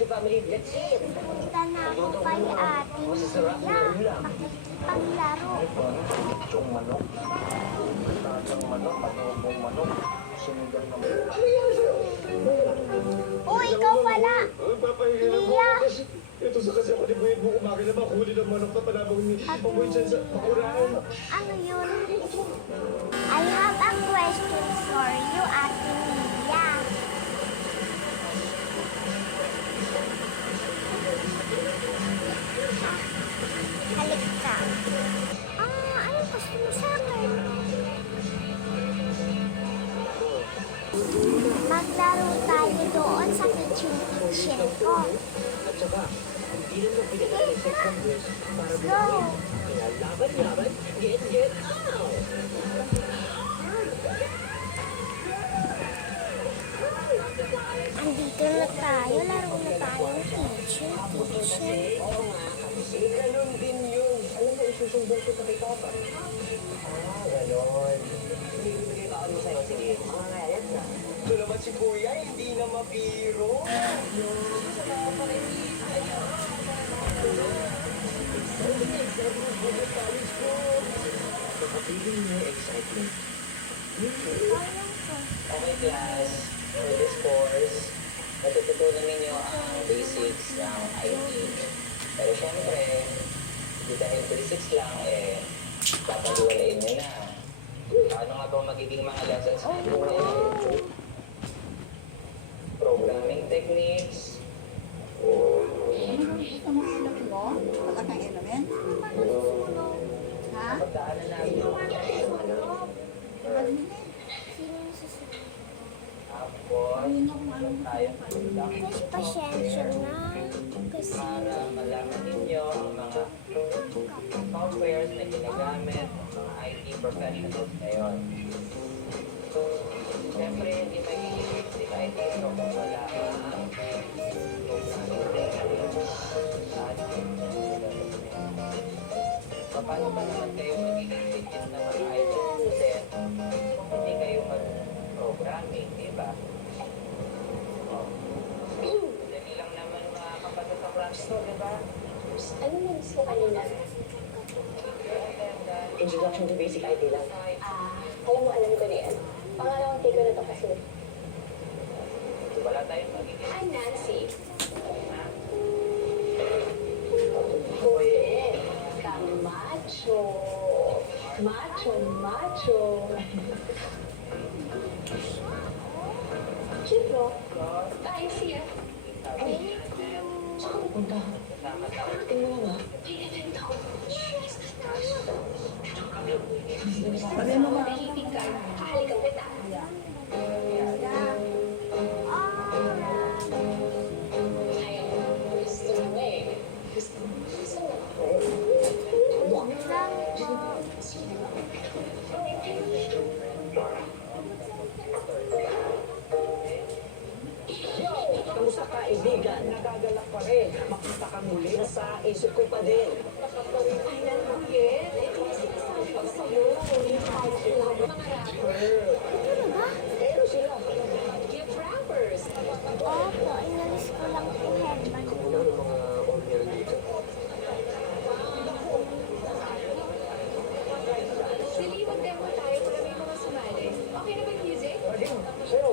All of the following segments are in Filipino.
Punta na ako kay ate Mila. Paglaro. Yung manok. Tatang manok, adobong manok. Sinigang na manok. Uy, ikaw pala. Papahihirap mo Lia. kasi ito sa kasi ako ni Buhit mo kumakin na makuli ng manok na palabang ni Pamoy dyan sa makuraan. Ano yun? I have a question for you, ate Mila. Halik ka. Anong gusto mo sa akin? Maglaro tayo doon sa kitchen ko. At saka, hindi naman pinag-alis sa Congress para Let's go! kaya laban-laban, get out! Andito na tayo. Laro na tayo ng kitchen. Oo nga, ganun din yun. Alam mo, isusumbong ko kay Papa. Ganon. Hindi bigay ba ano sa'yo? Sige, mga ngayat na. Ito naman si Kuya, hindi na mabiro. Napatiling niyo excitement. Okay, class. For this course, matututunan ninyo ang basics ng IT. Pero syempre, hindi dahil basics lang, papagawain nyo na. Ano nga ba magiging mga lessons natin? Programming techniques. Gusto mo ilog mo? Wala kang inumin? Ha? Pagdaanan natin yung Sino yung susunod? tapos, tayo Mas pasyensya na. Kasi para malaman ninyo ang mga softwares na ginagamit ng mga IT professionals ngayon. Siyempre, hindi magiging basic IT so kung wala ang paano ba naman kayo magiging legit na mga IT student kung hindi kayo mag-programming, di ba? Dali lang naman makakapasa sa class to, di ba? Ano namis ko kanina? Introduction to basic IT lang. Alam mo, alam ko na yan. Pangalawang take ko na to kasi. Wala tayong magiging Hi, Nancy. Uy, Macho. Macho, macho. Cute, no? Tayo siya. saan ka punta? Tingnan mo nga. Sabi mo ba? Tahimik ka. Hahalikan kita. Ayaw mo. Gusto mo eh. Gusto mo. Kamusta ka, kaibigan? Nagagalak pa rin. Makita ka muli sa isip ko pa din. Ayan mo, Yen. Ito yung sinasabi ko sa'yo. Mga rapper. Pero sila. Gift wrappers. opo, inalis ko lang po headband ko. Ano ang mga order dito? Dili, mag-demo tayo para may mga sumali. Okay na ba yung music? Ayun, sayo.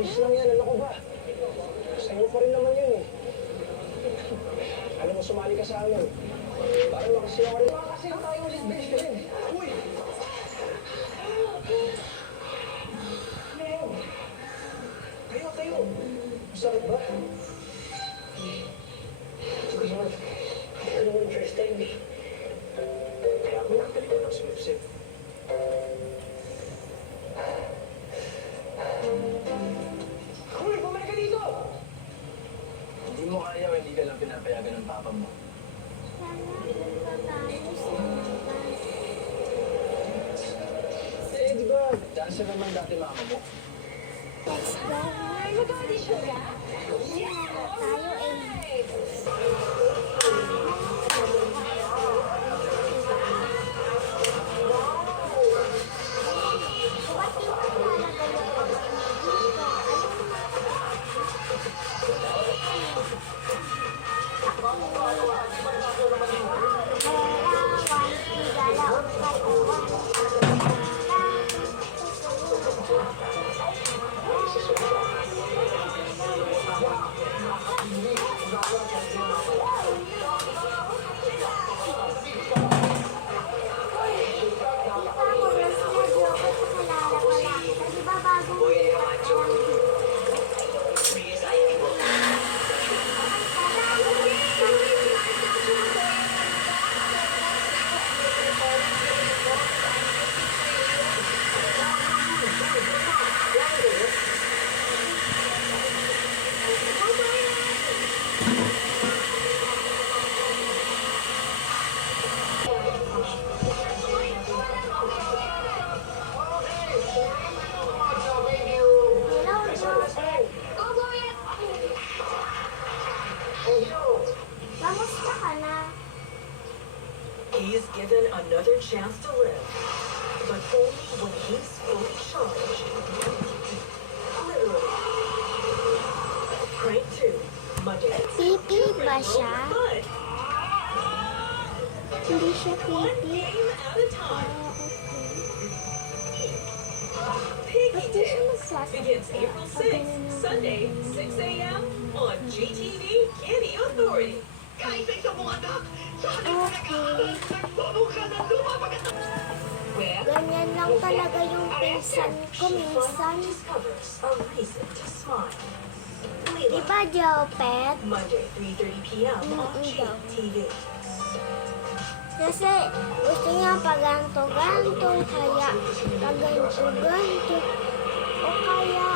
Ayos lang yan, ano ko ba? Sa'yo pa rin naman yun eh. Alam mo, sumali ka sa amin. Para makasiyaw ka rin. Makasiyaw tayo ulit, best friend. Uy! Leo! Tayo! Masakit ba? Sige naman. Ano naman first time eh. Kaya ako nakatalik ko ng sumipsip. Uy! Bumalik ka dito! Hindi mo kaya o hindi ka lang pinapayagan ng papa mo. Eh, di ba? Dancer naman dati mama mo. Let's go. Magkakadi siya ka? Tayo eh. Hello, Joseph. Kamusta ka na? He is given another chance to live, but only when he's fully charged. Literally. Prank 2, Monday. Pipi ba siya? But Hindi siya one pipi. game at a time. Ba't di Piggy siya Tales magsasabi? begins April 6th, Sunday, 6 a.m. on GTV Kitty Authority. Okay. Where Ganyan lang talaga yung pinsan ko minsan. discovers a reason to smile. Di Leela, ba, Jopet? Monday, 3:30 p.m. on daw. GTV. Kasi gusto niya paganto-ganto, kaya paganto-ganto. O kaya,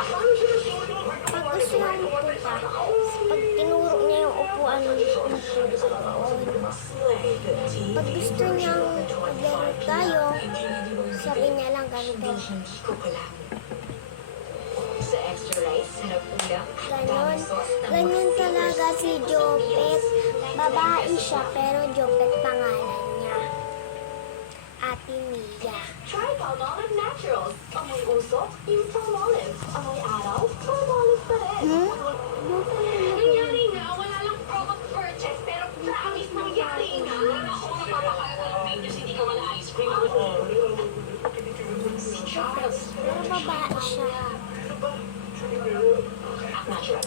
pag gusto niya upunta, pag tinuro niya yung upuan ng upuan. Slay the TV. Pag gusto niyang maglaro tayo, sabi niya lang ganito. Sa extra rice, sarap ulam. Ganon. Ganon talaga si Jopet. Babae siya, pero Jopet pangalan niya. Ate Mia. Try Palmolive Naturals. Amoy usok, yung Palmolive. Amoy araw, Palmolive pa rin. Nangyari nga, wala lang product purchase, pero promise nangyari nga. Ako napapakala ng maintenance, hindi ka wala ice cream. Si Charles. Pero babae siya. Natural.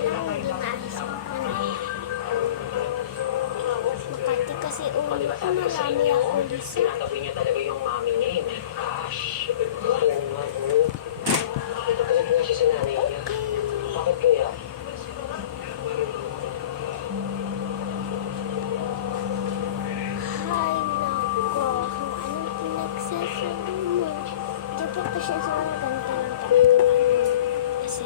Lang hindi maayos ang panahon. Makati kasi ulo ko, marami ako lisa. Tinataboy niya talaga yung mami niya eh. My gosh. Alam mo, nakatalag nga siya sa nanay niya. Bakit kaya? Ay, nako. Kung anong pinagsasabi mo. Jopet pa siya sa mga ganito lang talaga. Kasi,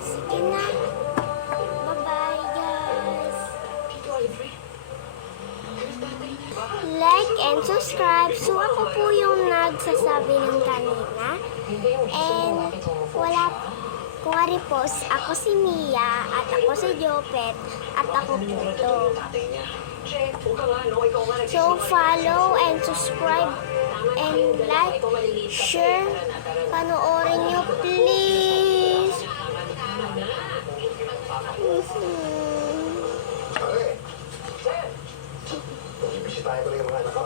sige na. Bye-bye, guys. Like and subscribe. So, ako po yung nagsasabi ng kanina. And, wala kung repost, ako si Mia, at ako si Jopet, at ako po to. So, follow and subscribe and like, share, panoorin nyo, please. Pare! Bisitahin ko lang yung mga anak ko.